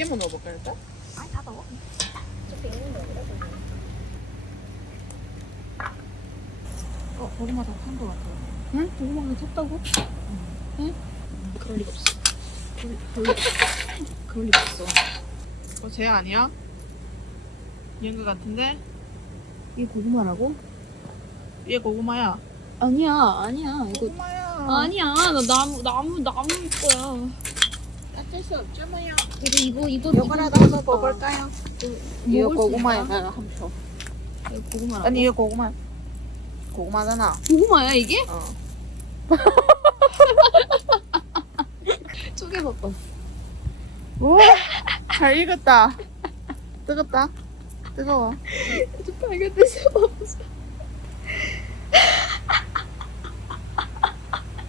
개만 넣어볼까 일단? 아니 다 넣어. 좀 익는 거 아니라 고구마 다 탄 거 같아. 응? 고구마가 탔다고? 응? 그럴 리가 없어. 그럴 리가 없어. 쟤 아니야? 얘인 거 같은데? 이게 고구마라고? 얘 고구마야. 아니야 이거 고구마야. 아니야 나 나무 거야. 어쩔 수 없죠 뭐야. 이거 요거라도 한번 먹을까요? 이거 먹을 수 고구마야. 있나? 내가 한번 줘. 이거 고구마라고? 아니 이거 고구마. 고구마잖아. 고구마야 이게? 어. 쪼개봤어. 우와, 잘 익었다. 뜨겁다. 뜨거워. 좀 발견될 수가 없어.